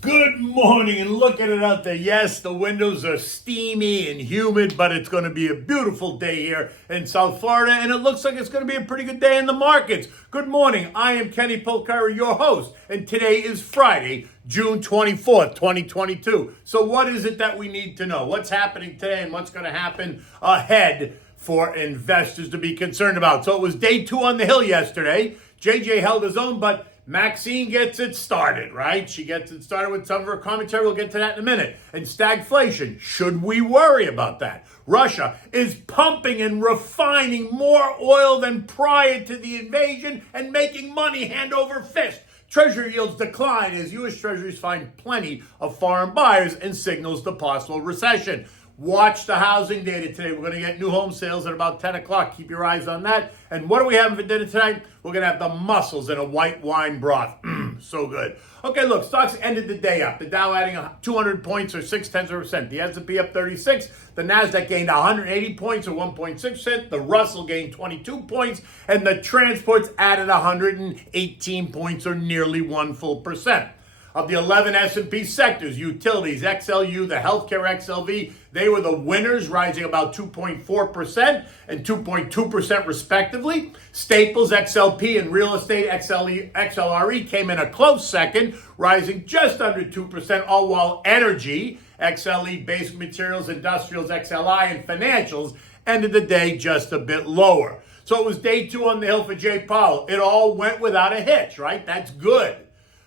Good morning, and look at it out there. Yes, the windows are steamy and humid, but it's going to be a beautiful day here in South Florida, and it looks like it's going to be a pretty good day in the markets. Good morning. I am Kenny Polcari, your host, and today is Friday, June 24th, 2022. So what is it that we need to know? What's happening today and what's going to happen ahead for investors to be concerned about? So it was day 2 on the Hill yesterday. JJ held his own, but Maxine gets it started, right? She gets it started with some of her commentary. We'll get to that in a minute. And stagflation, should we worry about that? Russia is pumping and refining more oil than prior to the invasion and making money hand over fist. Treasury yields decline as U.S. Treasuries find plenty of foreign buyers and signals the possible recession. Watch the housing data today. We're going to get new home sales at about 10 o'clock. Keep your eyes on that. And what are we having for dinner tonight? We're going to have the mussels in a white wine broth. So good. Okay, look, stocks ended the day up. The Dow adding 200 points or 0.6%. The S&P up 36. The Nasdaq gained 180 points or 1.6%. The Russell gained 22 points. And the transports added 118 points or nearly 1 full percent. Of the 11 S&P sectors, utilities, XLU, the healthcare XLV, they were the winners, rising about 2.4% and 2.2% respectively. Staples, XLP, and real estate XLRE came in a close second, rising just under 2%, all while energy, XLE, basic materials, industrials, XLI, and financials ended the day just a bit lower. So it was day 2 on the Hill for Jay Powell. It all went without a hitch, right? That's good.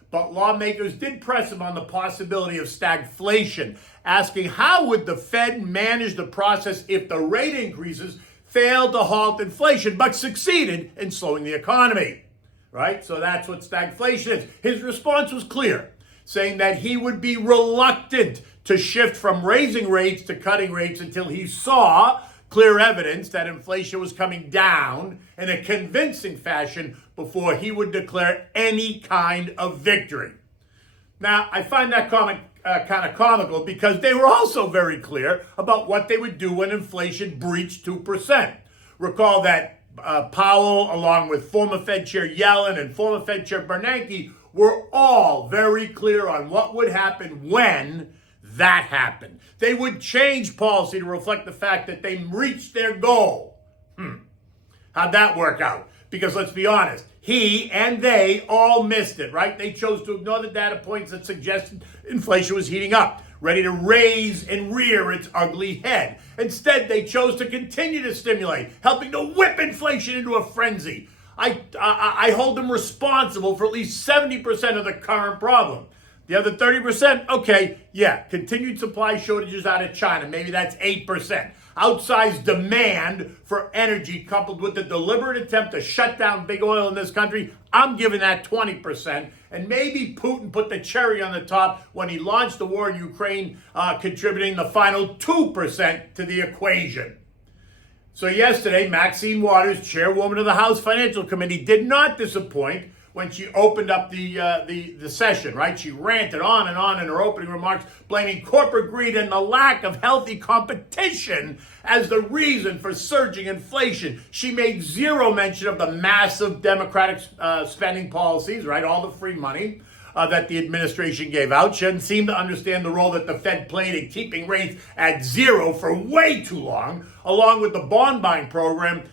But lawmakers did press him on the possibility of stagflation, asking how would the Fed manage the process if the rate increases failed to halt inflation but succeeded in slowing the economy, right? So that's what stagflation is. His response was clear, saying that he would be reluctant to shift from raising rates to cutting rates until he saw clear evidence that inflation was coming down in a convincing fashion before he would declare any kind of victory. Now, I find that comment kind of comical because they were also very clear about what they would do when inflation breached 2%. Recall that Powell, along with former Fed Chair Yellen and former Fed Chair Bernanke, were all very clear on what would happen when that happened. They would change policy to reflect the fact that they reached their goal. How'd that work out? Because let's be honest, he and they all missed it, right? They chose to ignore the data points that suggested inflation was heating up, ready to raise and rear its ugly head. Instead, they chose to continue to stimulate, helping to whip inflation into a frenzy. I hold them responsible for at least 70% of the current problem. The other 30%, okay, yeah, continued supply shortages out of China. Maybe that's 8%. Outsized demand for energy coupled with the deliberate attempt to shut down big oil in this country, I'm giving that 20%. And maybe Putin put the cherry on the top when he launched the war in Ukraine, contributing the final 2% to the equation. So yesterday, Maxine Waters, chairwoman of the House Financial Committee, did not disappoint when she opened up the session, right? She ranted on in her opening remarks, blaming corporate greed and the lack of healthy competition as the reason for surging inflation. She made zero mention of the massive Democratic spending policies, right? All the free money that the administration gave out. She didn't seem to understand the role that the Fed played in keeping rates at zero for way too long, along with the bond buying program,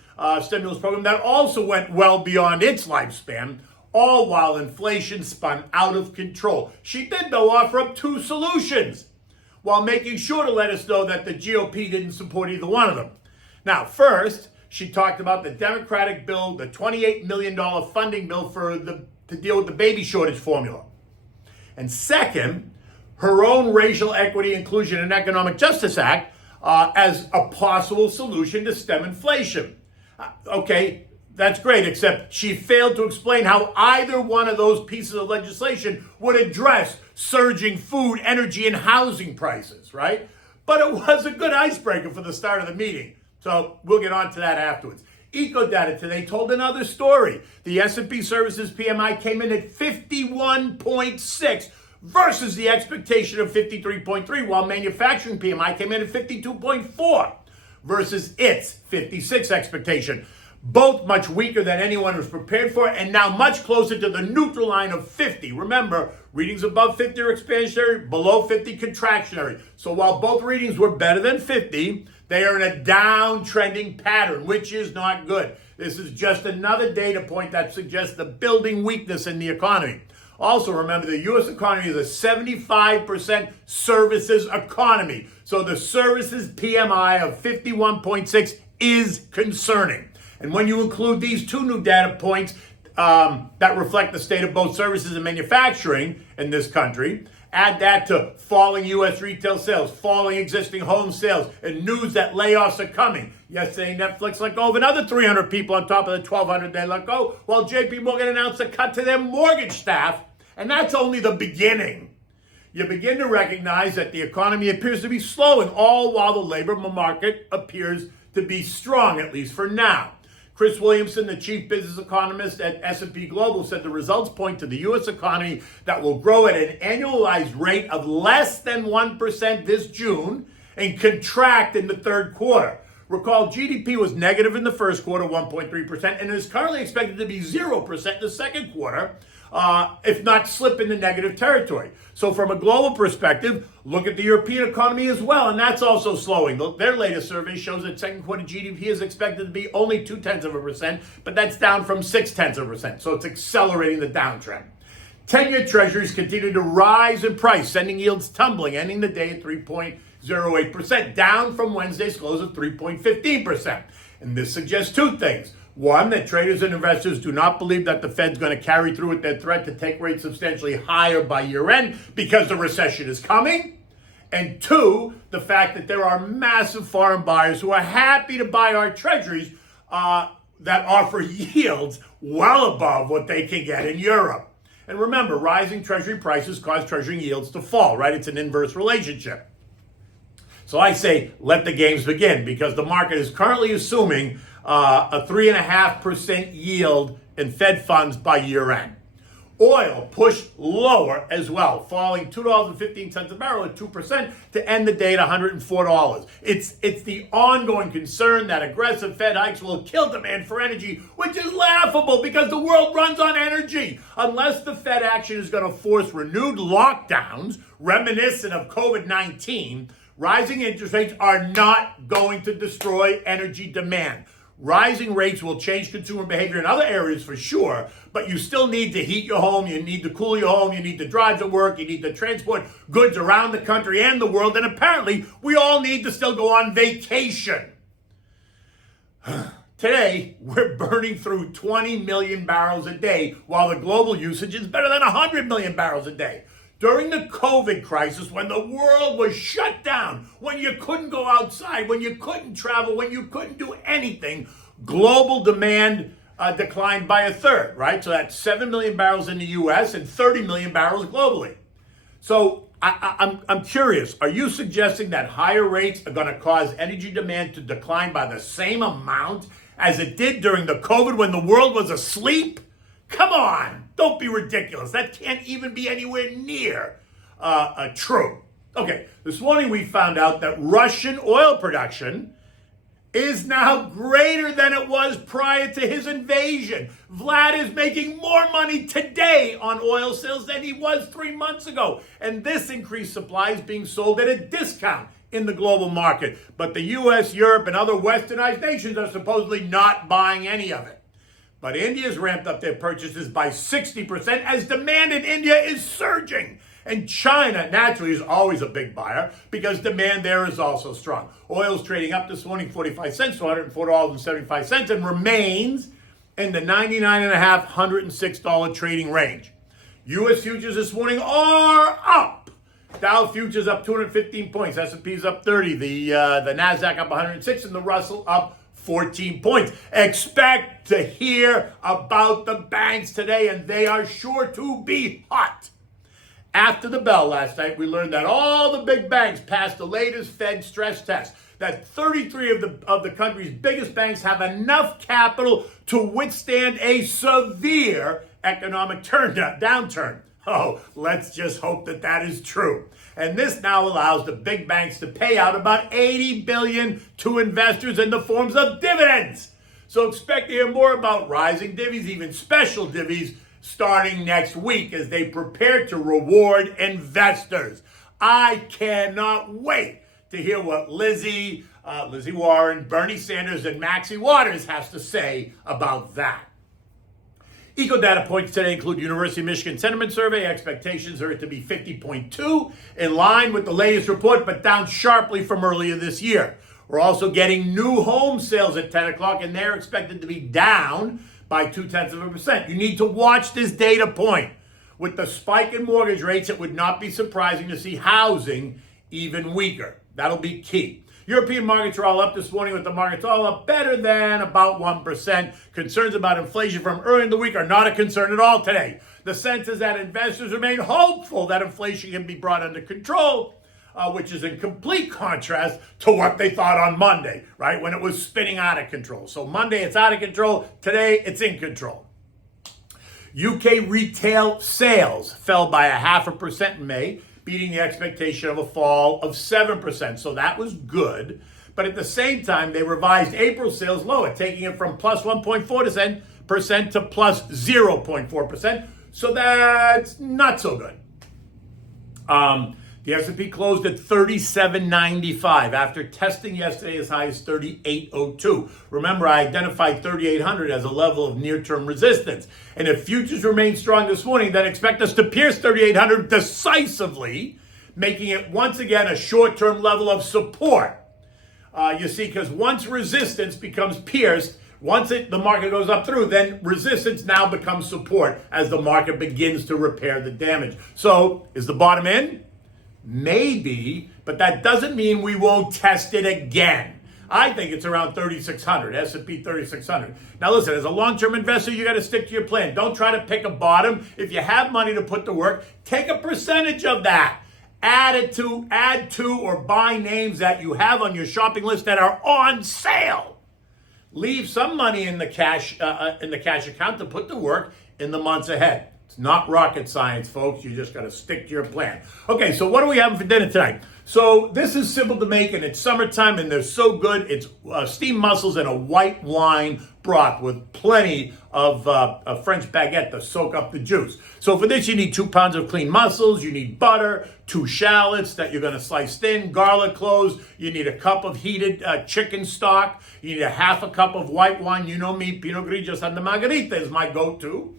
stimulus program that also went well beyond its lifespan, all while inflation spun out of control. She did, though, offer up 2 solutions, while making sure to let us know that the GOP didn't support either one of them. Now, first, she talked about the Democratic bill, the $28 million funding bill to deal with the baby shortage formula. And second, her own Racial Equity, Inclusion, and Economic Justice Act as a possible solution to stem inflation. Okay, that's great, except she failed to explain how either one of those pieces of legislation would address surging food, energy, and housing prices, right? But it was a good icebreaker for the start of the meeting. So we'll get on to that afterwards. EcoData today told another story. The S&P Services PMI came in at 51.6 versus the expectation of 53.3, while manufacturing PMI came in at 52.4 versus its 56 expectation. Both much weaker than anyone was prepared for, and now much closer to the neutral line of 50. Remember, readings above 50 are expansionary, below 50 contractionary. So while both readings were better than 50, they are in a downtrending pattern, which is not good. This is just another data point that suggests the building weakness in the economy. Also, remember, the U.S. economy is a 75% services economy. So the services PMI of 51.6 is concerning. And when you include these two new data points that reflect the state of both services and manufacturing in this country, add that to falling U.S. retail sales, falling existing home sales, and news that layoffs are coming. Yesterday, Netflix let go of another 300 people on top of the 1,200 they let go, while J.P. Morgan announced a cut to their mortgage staff, and that's only the beginning. You begin to recognize that the economy appears to be slowing, all while the labor market appears to be strong, at least for now. Chris Williamson, the chief business economist at S&P Global, said the results point to the U.S. economy that will grow at an annualized rate of less than 1% this June and contract in the third quarter. Recall, GDP was negative in the first quarter, 1.3%, and is currently expected to be 0% in the second quarter, if not slip into negative territory. So from a global perspective, look at the European economy as well, and that's also slowing. Their latest survey shows that second quarter GDP is expected to be only 0.2%, but that's down from 0.6%. So it's accelerating the downtrend. 10-year treasuries continue to rise in price, sending yields tumbling, ending the day at 3.08%, down from Wednesday's close of 3.15%. And this suggests two things. One, that traders and investors do not believe that the Fed's going to carry through with their threat to take rates substantially higher by year end because the recession is coming. And two, the fact that there are massive foreign buyers who are happy to buy our treasuries that offer yields well above what they can get in Europe. And remember, rising treasury prices cause treasury yields to fall, right? It's an inverse relationship. So I say, let the games begin, because the market is currently assuming a 3.5% yield in Fed funds by year end. Oil pushed lower as well, falling $2.15 a barrel at 2% to end the day at $104. It's the ongoing concern that aggressive Fed hikes will kill demand for energy, which is laughable because the world runs on energy. Unless the Fed action is going to force renewed lockdowns reminiscent of COVID-19, rising interest rates are not going to destroy energy demand. Rising rates will change consumer behavior in other areas for sure, but you still need to heat your home, you need to cool your home, you need to drive to work, you need to transport goods around the country and the world, and apparently we all need to still go on vacation. Today, we're burning through 20 million barrels a day, while the global usage is better than 100 million barrels a day. During the COVID crisis, when the world was shut down, when you couldn't go outside, when you couldn't travel, when you couldn't do anything, global demand declined by a third, right? So that's 7 million barrels in the U.S. and 30 million barrels globally. So I'm curious, are you suggesting that higher rates are going to cause energy demand to decline by the same amount as it did during the COVID when the world was asleep? Come on, don't be ridiculous. That can't even be anywhere near true. Okay, this morning we found out that Russian oil production is now greater than it was prior to his invasion. Vlad is making more money today on oil sales than he was 3 months ago. And this increased supply is being sold at a discount in the global market. But the US, Europe, and other westernized nations are supposedly not buying any of it. But India's ramped up their purchases by 60% as demand in India is surging. And China, naturally, is always a big buyer because demand there is also strong. Oil's trading up this morning 45 cents to $104.75 and remains in the $99.5, $106 trading range. U.S. futures this morning are up. Dow futures up 215 points. S&P's up 30. The NASDAQ up 106 and the Russell up 14 points. Expect to hear about the banks today, and they are sure to be hot. After the bell last night, we learned that all the big banks passed the latest Fed stress test, that 33 of the country's biggest banks have enough capital to withstand a severe economic downturn. Oh, let's just hope that that is true. And this now allows the big banks to pay out about $80 billion to investors in the forms of dividends. So expect to hear more about rising divvies, even special divvies, starting next week as they prepare to reward investors. I cannot wait to hear what Lizzie Warren, Bernie Sanders, and Maxie Waters has to say about that. Eco data points today include University of Michigan sentiment survey. Expectations are to be 50.2, in line with the latest report, but down sharply from earlier this year. We're also getting new home sales at 10 o'clock, and they're expected to be down by 0.2%. You need to watch this data point. With the spike in mortgage rates, it would not be surprising to see housing even weaker. That'll be key. European markets are all up this morning, with the markets all up better than about 1%. Concerns about inflation from earlier in the week are not a concern at all today. The sense is that investors remain hopeful that inflation can be brought under control, which is in complete contrast to what they thought on Monday, right, when it was spinning out of control. So Monday it's out of control. Today it's in control. UK retail sales fell by 0.5% in May, beating the expectation of a fall of 7%. So that was good. But at the same time, they revised April sales lower, taking it from plus 1.4% to plus 0.4%. So that's not so good. The S&P closed at 37.95 after testing yesterday as high as 38.02. Remember, I identified 3800 as a level of near-term resistance. And if futures remain strong this morning, then expect us to pierce 3800 decisively, making it once again a short-term level of support. You see, because once resistance becomes pierced, once the market goes up through, then resistance now becomes support as the market begins to repair the damage. So, is the bottom in? Maybe, but that doesn't mean we won't test it again. I think it's around 3,600, S&P 3,600. Now listen, as a long-term investor, you got to stick to your plan. Don't try to pick a bottom. If you have money to put to work, take a percentage of that. Add to or buy names that you have on your shopping list that are on sale. Leave some money in the cash account to put to work in the months ahead. It's not rocket science, folks. You just got to stick to your plan. Okay, so what are we having for dinner tonight? So this is simple to make, and it's summertime, and they're so good. It's steamed mussels and a white wine broth with plenty of a French baguette to soak up the juice. So for this, you need 2 pounds of clean mussels. You need butter, 2 shallots that you're going to slice thin, garlic cloves. You need a cup of heated chicken stock. You need a half a cup of white wine. You know me, Pinot Grigio Santa Margherita is my go-to.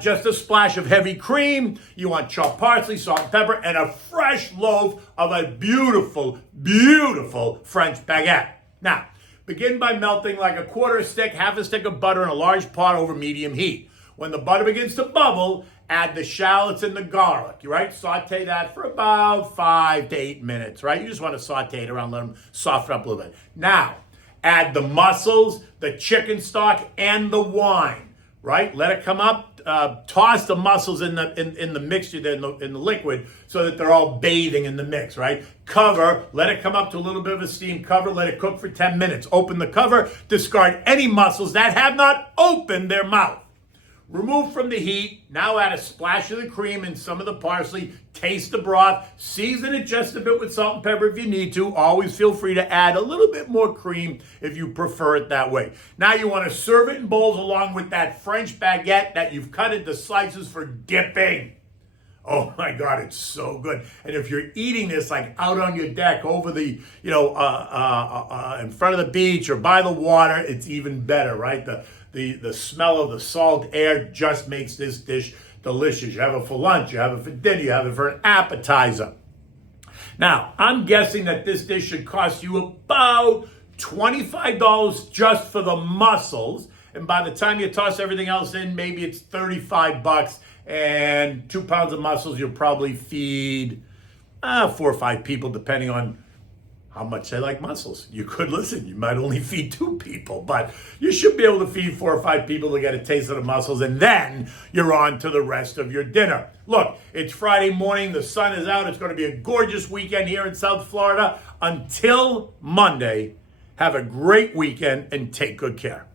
Just a splash of heavy cream. You want chopped parsley, salt and pepper, and a fresh loaf of a beautiful, beautiful French baguette. Now, begin by melting like a quarter stick, half a stick of butter in a large pot over medium heat. When the butter begins to bubble, add the shallots and the garlic, right? Saute that for about 5 to 8 minutes, right? You just want to saute it around, let them soften up a little bit. Now, add the mussels, the chicken stock, and the wine, right? Let it come up. Toss the mussels in the mixture there, in the liquid, so that they're all bathing in the mix, right? Cover, let it come up to a little bit of a steam. Cover, let it cook for 10 minutes. Open the cover, discard any mussels that have not opened their mouth. Remove from the heat. Now add a splash of the cream and some of the parsley. Taste the broth. Season it just a bit with salt and pepper if you need to. Always feel free to add a little bit more cream if you prefer it that way. Now you want to serve it in bowls along with that French baguette that you've cut into slices for dipping. Oh my God, it's so good. And if you're eating this like out on your deck over the, in front of the beach or by the water, it's even better, right? The smell of the salt air just makes this dish delicious. You have it for lunch, you have it for dinner, you have it for an appetizer. Now, I'm guessing that this dish should cost you about $25 just for the mussels. And by the time you toss everything else in, maybe it's $35. And 2 pounds of mussels, you'll probably feed 4 or 5 people, depending on how much they like mussels. You could listen, you might only feed 2 people, but you should be able to feed 4 or 5 people to get a taste of the mussels, and then you're on to the rest of your dinner. Look, it's Friday morning, the sun is out, it's going to be a gorgeous weekend here in South Florida. Until Monday, have a great weekend and take good care.